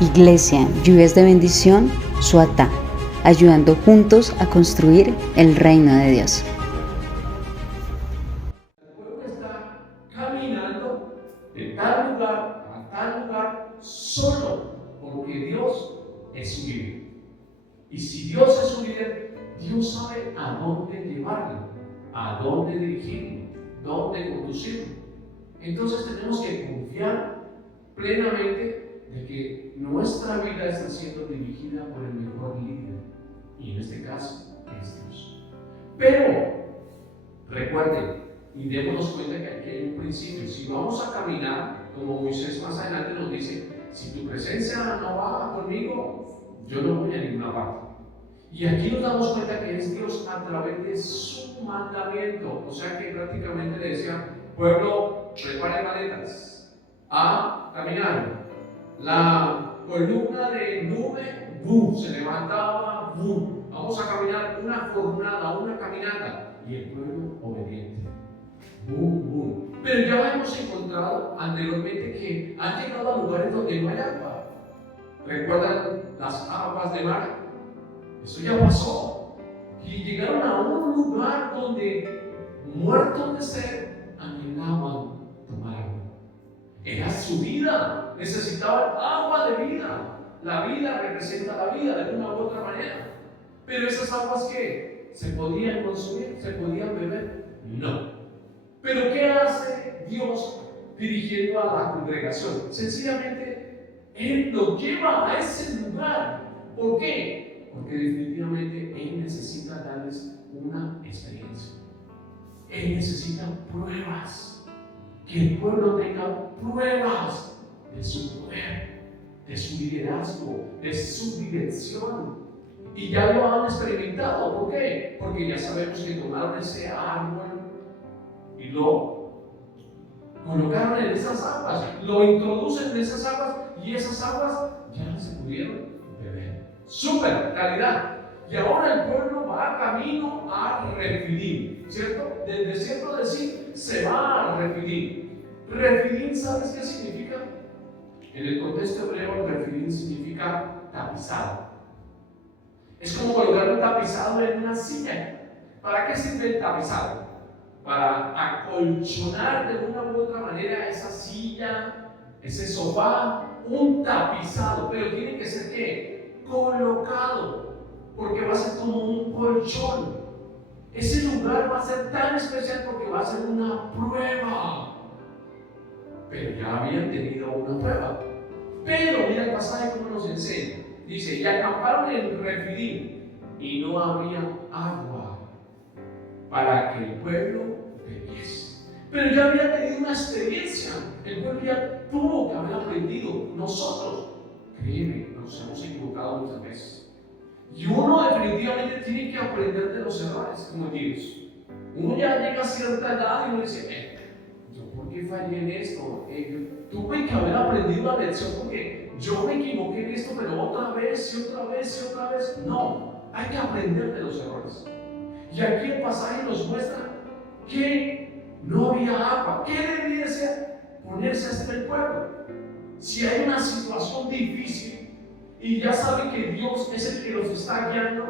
Iglesia, lluvias de bendición, Suatá, ayudando juntos a construir el reino de Dios. El pueblo está caminando de tal lugar a tal lugar solo porque Dios es su líder. Y si Dios es su líder, Dios sabe a dónde llevarlo, a dónde dirigirlo, dónde conducirlo. Entonces tenemos que confiar plenamente de que nuestra vida está siendo dirigida por el mejor líder, y en este caso es Dios. Pero recuerden y démonos cuenta que aquí hay un principio. Si vamos a caminar, como Moisés más adelante nos dice, si tu presencia no va conmigo, yo no voy a ninguna parte. Y aquí nos damos cuenta que es Dios a través de su mandamiento. O sea que prácticamente le decía, pueblo, preparen maletas a caminar. La columna de nube, ¡bum!, se levantaba, ¡bum!, vamos a caminar una jornada, una caminata. Y el pueblo obediente. ¡Bum, bum! Pero ya hemos encontrado anteriormente que han llegado a lugares donde no hay agua. ¿Recuerdan las aguas de mar? Eso ya pasó. Y llegaron a un lugar donde, muertos de sed, anhelaban tomar agua. Era su vida, necesitaban agua de vida. La vida representa la vida de una u otra manera. Pero esas aguas, ¿qué? ¿Se podían consumir? ¿Se podían beber? No. Pero ¿qué hace Dios dirigiendo a la congregación? Sencillamente, Él lo lleva a ese lugar. ¿Por qué? Porque definitivamente Él necesita darles una experiencia. Él necesita pruebas. Que el pueblo tenga pruebas de su poder, de su liderazgo, de su dirección. Y ya lo han experimentado. ¿Por qué? Porque ya sabemos que tomaron ese árbol y lo colocaron en esas aguas, lo introducen en esas aguas, y esas aguas ya no se pudieron beber. ¡Súper! Calidad. Y ahora el pueblo va camino a Refidim, ¿cierto? Del desierto de Sin se va a Refidim. Refidim, ¿sabes qué significa? En el contexto hebreo, Refidim significa tapizado. Es como colocar un tapizado en una silla. ¿Para qué sirve el tapizado? Para acolchonar de una u otra manera esa silla, ese sofá, un tapizado. Pero tiene que ser, ¿qué? Colocado, porque va a ser como un colchón. Ese lugar va a ser tan especial porque va a ser una prueba. Pero ya habían tenido una prueba. Pero mira el pasaje como nos enseña. Dice, y acamparon en Refidim y no había agua para que el pueblo bebiese. Pero ya había tenido una experiencia. El pueblo ya tuvo que haber aprendido. Nosotros, créeme, nos hemos equivocado muchas veces. Y uno definitivamente tiene que aprender de los errores, como Dios. Uno ya llega a cierta edad y uno dice, ¿yo por qué fallé en esto? Tuve que haber aprendido la lección porque yo me equivoqué en esto, pero otra vez y otra vez y otra vez. No, hay que aprender de los errores. Y aquí el pasaje nos muestra que no había agua. ¿Qué debía ponerse a hacer el pueblo? Si hay una situación difícil y ya sabe que Dios es el que los está guiando,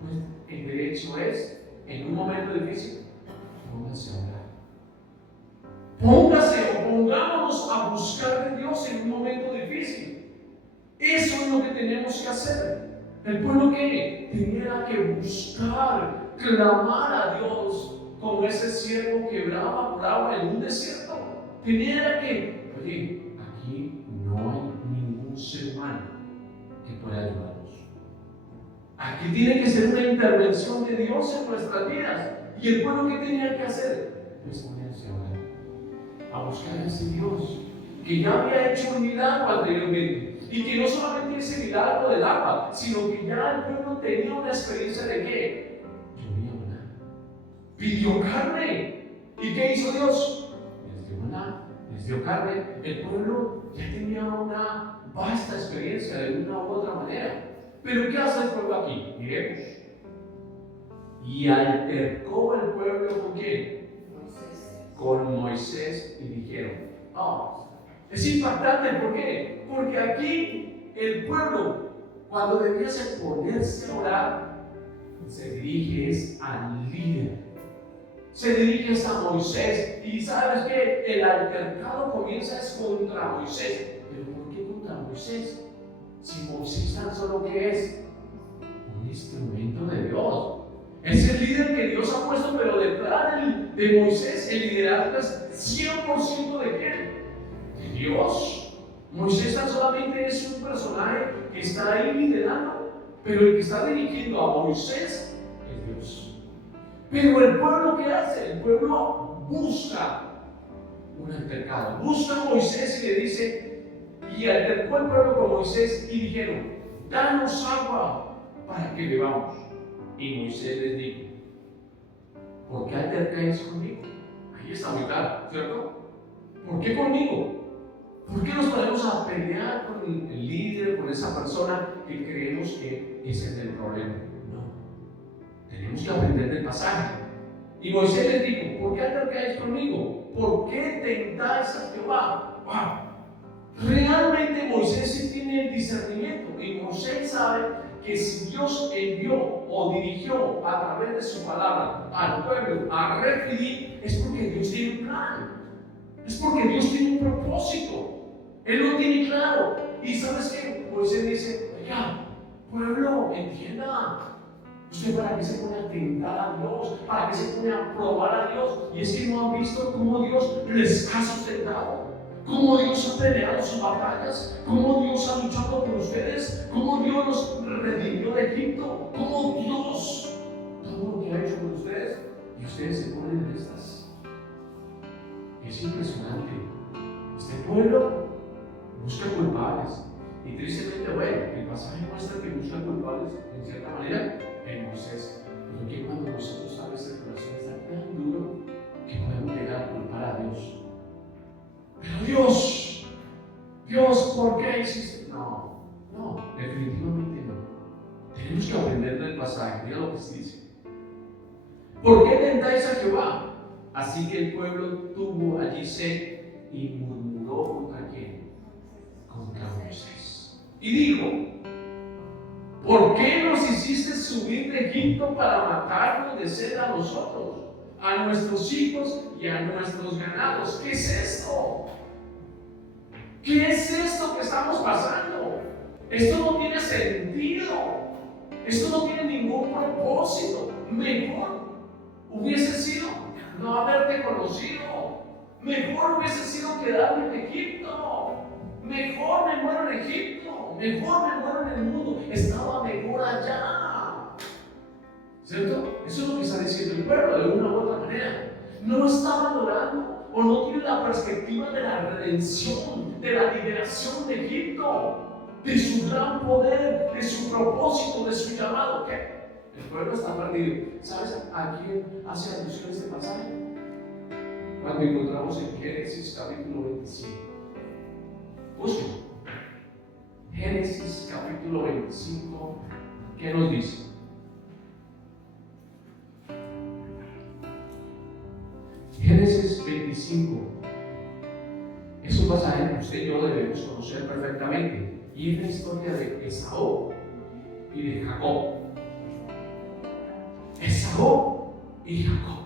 pues el derecho es, en un momento difícil, póngase a orar. Póngase o pongámonos a buscar de Dios en un momento difícil. Eso es lo que tenemos que hacer. El pueblo que tenía que buscar, clamar a Dios como ese siervo que brama por agua en un desierto. Tenía que, oye, aquí no hay ningún ser humano que pueda ayudarnos. Aquí tiene que ser una intervención de Dios en nuestras vidas. ¿Y el pueblo qué tenía que hacer? Pues ponerse a orar, a buscar a ese Dios que ya había hecho un milagro anteriormente, y que no solamente ese milagro del agua, sino que ya el pueblo tenía una experiencia de ¿qué? Llovía maná, pidió carne. ¿Y qué hizo Dios? Les dio maná, les dio carne. El pueblo ya tenía una vasta experiencia de una u otra manera. Pero ¿qué hace el pueblo aquí? Miremos. Y altercó el pueblo ¿con quién? Con Moisés, y dijeron, es impactante. ¿Por qué? Porque aquí el pueblo, cuando debía ponerse a orar, se dirige al líder, se dirige a Moisés. Y sabes que el altercado comienza contra Moisés. ¿Pero por qué contra Moisés? Si Moisés tan solo que es un instrumento de Dios. Es el líder que Dios ha puesto, pero detrás de Moisés el liderazgo es 100% de quién? De Dios. Moisés tan solamente es un personaje que está ahí liderando, pero el que está dirigiendo a Moisés es Dios. Pero el pueblo, ¿qué hace? El pueblo busca un altercado. Busca a Moisés y le dice, y altercó el pueblo con Moisés y dijeron, danos agua para que bebamos. Y Moisés les dijo, ¿por qué altercáis conmigo? Ahí está muy claro, ¿cierto? ¿Por qué conmigo? ¿Por qué nos ponemos a pelear con el líder, con esa persona que creemos que ese es el problema? No. Tenemos que aprender del pasaje. Y Moisés les dijo, ¿por qué altercáis conmigo? ¿Por qué tentáis a Jehová? ¡Wow! Realmente Moisés sí tiene el discernimiento. Y Moisés sabe que si Dios envió o dirigió a través de su palabra al pueblo a Refidim, es porque Dios tiene un plan. Es porque Dios tiene un propósito. Él lo tiene claro. Y ¿sabes qué? Moisés dice, oiga, pueblo, entienda. ¿Usted para qué se pone a tentar a Dios? ¿Para qué se pone a probar a Dios? Y es que no han visto cómo Dios les ha sustentado, cómo Dios ha peleado sus batallas, cómo Dios ha luchado por ustedes, cómo Dios los redimió de Egipto, cómo Dios, todo lo que ha hecho por ustedes, y ustedes se ponen en estas. Es impresionante. Este pueblo busca culpables. Y tristemente, bueno, el pasaje muestra que busca culpables en cierta manera en Moisés. Pero que cuando nosotros a veces el corazón está tan duro que podemos llegar a culpar a Dios. Pero Dios, ¿por qué hiciste? No, definitivamente no. Tenemos que aprender del pasaje. Mira lo que se dice. ¿Por qué tentáis a Jehová? Así que el pueblo tuvo allí sed y murmuró contra quién? Contra Moisés. Y dijo, ¿por qué nos hiciste subir de Egipto para matarnos de sed a nosotros, a nuestros hijos y a nuestros ganados? ¿Qué es esto? ¿Qué es esto que estamos pasando? Esto no tiene sentido. Esto no tiene ningún propósito. Mejor hubiese sido no haberte conocido. Mejor hubiese sido quedarme en Egipto. Mejor me muero en Egipto. Mejor me muero en el mundo. Estaba mejor allá. ¿Cierto? Eso es lo que está diciendo el pueblo de una u otra manera. No está valorando o no tiene la perspectiva de la redención, de la liberación de Egipto, de su gran poder, de su propósito, de su llamado. ¿Qué? El pueblo está perdido. ¿Sabes a quién hace alusión este pasaje? Cuando encontramos en Génesis capítulo 25. Busquen. Génesis capítulo 25. ¿Qué nos dice? Génesis 25 es un pasaje que usted y yo debemos conocer perfectamente, y es la historia de Esaú y de Jacob. Esaú y Jacob,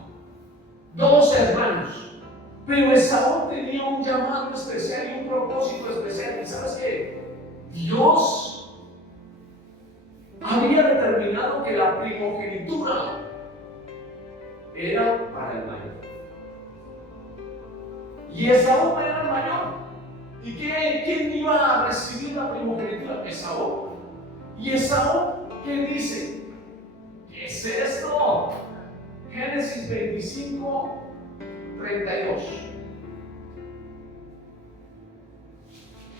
dos hermanos, pero Esaú tenía un llamado especial y un propósito especial. ¿Y sabes qué? Dios había determinado que la primogenitura era para el mayor. Y Esaú era el mayor. ¿Y quién iba a recibir la primogenitura? Esaú. ¿Y Esaú qué dice? ¿Qué es esto? Génesis 25, 32.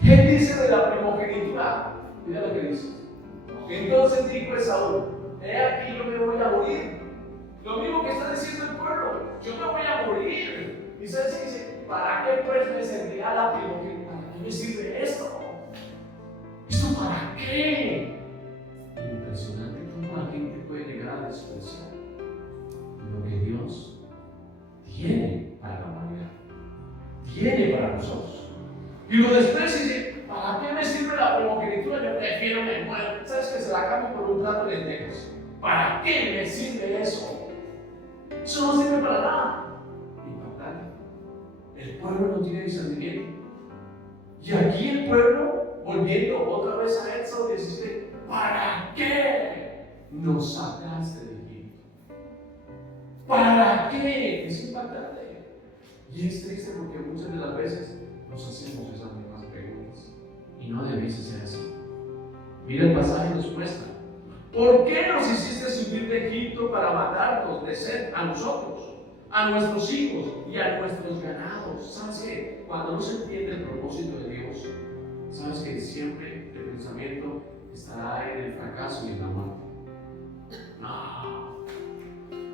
¿Qué dice de la primogenitura? Mira lo que dice. Entonces dijo Esaú, he aquí yo me voy a morir. Lo mismo que está diciendo el pueblo, yo me voy a morir. ¿Y sabes qué dice? ¿Para qué pues me servirá la primogenitura? ¿Para qué me sirve esto? ¿Esto para qué? Impresionante cómo la gente puede llegar a despreciar lo que Dios tiene para la humanidad, tiene para nosotros. Y lo desprecia y dice, ¿para qué me sirve la primogenitura? Yo la cambio por un plato de lentejas. ¿Para qué me sirve eso? Eso no sirve para nada. Impactante. El pueblo no tiene discernimiento. Y aquí el pueblo, volviendo otra vez a Éxodo 17, ¿para qué nos sacaste de Egipto? ¿Para qué? Es impactante. Y es triste porque muchas de las veces nos hacemos esas mismas preguntas. Y no debiese ser así. Mira el pasaje y nos muestra. ¿Por qué nos hiciste subir de Egipto para matarnos de sed a nosotros, a nuestros hijos y a nuestros ganados? ¿Sabes qué? Cuando no se entiende el propósito de Dios, sabes que siempre el pensamiento estará en el fracaso y en la muerte. No.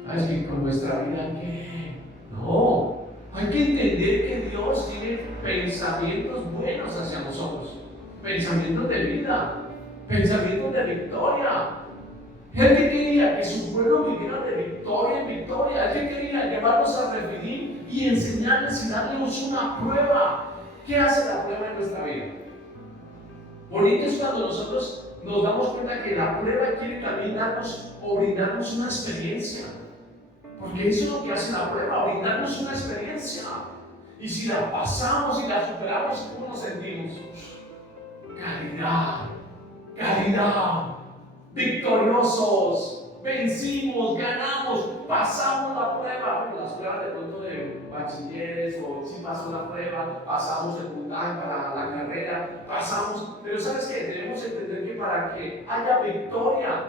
¿Sabes que con nuestra vida qué? No. Hay que entender que Dios tiene pensamientos buenos hacia nosotros. Pensamientos de vida. Pensamientos de victoria. Él que quería que su pueblo viviera de victoria en victoria. Él que quería llevarnos a redefinir y enseñarles y darles una prueba. ¿Qué hace la prueba en nuestra vida? Bonito es cuando nosotros nos damos cuenta que la prueba quiere también darnos o brindarnos una experiencia. Porque eso es lo que hace la prueba, brindarnos una experiencia. Y si la pasamos y la superamos, ¿cómo nos sentimos? Calidad. Victoriosos, vencimos, ganamos, pasamos la prueba. Bueno, las pruebas de pronto de bachilleres o si pasó la prueba, pasamos el puntaje para la carrera, pasamos. Pero ¿sabes qué? Debemos entender que para que haya victoria,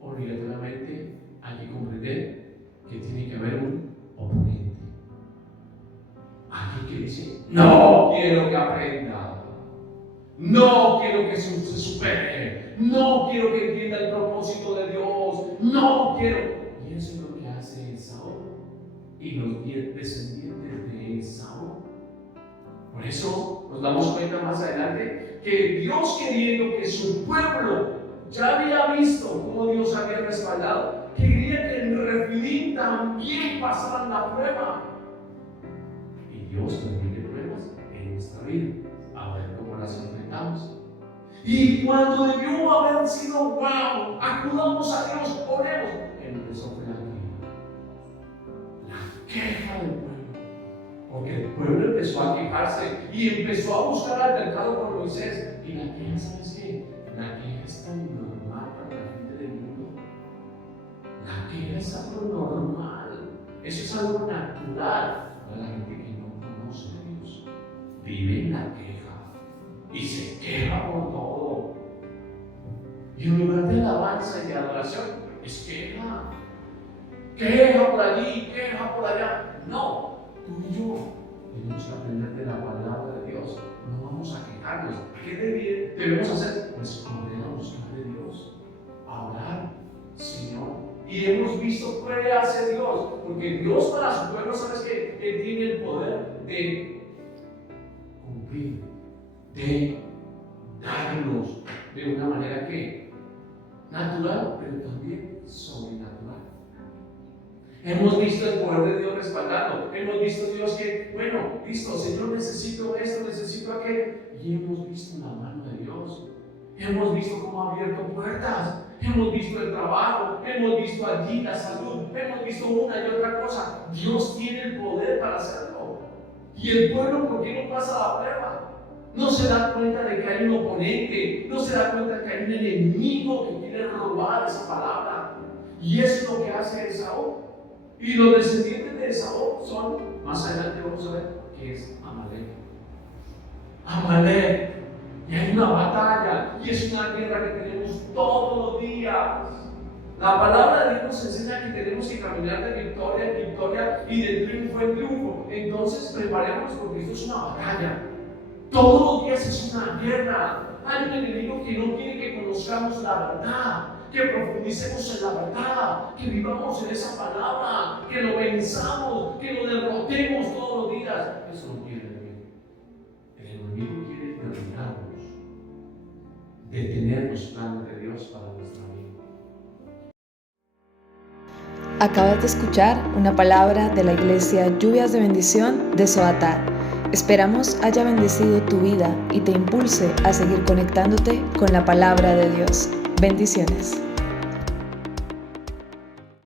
obligatoriamente hay que comprender que tiene que haber un oponente. Alguien que dice, no quiero que aprenda. No quiero que se supere. No quiero que entienda el propósito de Dios. No quiero. Y eso es lo que hace Esaú y los descendientes de Esaú. Por eso nos damos cuenta más adelante que Dios, queriendo que su pueblo ya había visto cómo Dios había respaldado, quería que en Refidim también pasaran la prueba. Y Dios permite pruebas en nuestra vida. A ver cómo las enfrentamos. Y cuando debió haber sido wow, acudamos a Dios, oremos. Empezó a la queja del pueblo. Porque el pueblo empezó a quejarse y empezó a buscar altercado con Moisés. Y la queja, ¿sabes qué? La queja es tan normal para la gente del mundo. La queja es algo normal. Eso es algo natural para la gente que no conoce a Dios. Vive en la queja. Y se queja por todo. Y en lugar de alabanza y de adoración, es queja. Queja por allí, queja por allá. No, tú y yo tenemos que aprender de la palabra de Dios. No vamos a quejarnos. ¿Qué debemos hacer? Pues correr a buscar de Dios. A orar, Señor. Y hemos visto qué hace Dios. Porque Dios para su pueblo, ¿sabes qué? Él tiene el poder de cumplir, de darnos de una manera que natural, pero también sobrenatural. Hemos visto el poder de Dios respaldando. Hemos visto Dios que, bueno, listo, Señor, necesito esto, necesito aquello. Y hemos visto la mano de Dios. Hemos visto cómo ha abierto puertas. Hemos visto el trabajo. Hemos visto allí la salud. Hemos visto una y otra cosa. Dios tiene el poder para hacerlo. Y el pueblo, ¿por qué no pasa la prueba? No se da cuenta de que hay un oponente, no se da cuenta de que hay un enemigo que quiere robar esa palabra. Y eso es lo que hace Esaú. Y los descendientes de Esaú son, más adelante vamos a ver, que es Amalek. Amalek. Y hay una batalla, y es una guerra que tenemos todos los días. La palabra de Dios nos enseña que tenemos que caminar de victoria en victoria y de triunfo en triunfo. Entonces preparémonos porque esto es una batalla. Todos los días es una guerra. Hay un enemigo que no quiere que conozcamos la verdad, que profundicemos en la verdad, que vivamos en esa palabra, que lo venzamos, que lo derrotemos todos los días. Eso no quiere el enemigo. El enemigo quiere derribarnos, detener los planes de Dios para nuestra vida. Acabas de escuchar una palabra de la Iglesia Lluvias de Bendición de Soatá. Esperamos haya bendecido tu vida y te impulse a seguir conectándote con la palabra de Dios. Bendiciones.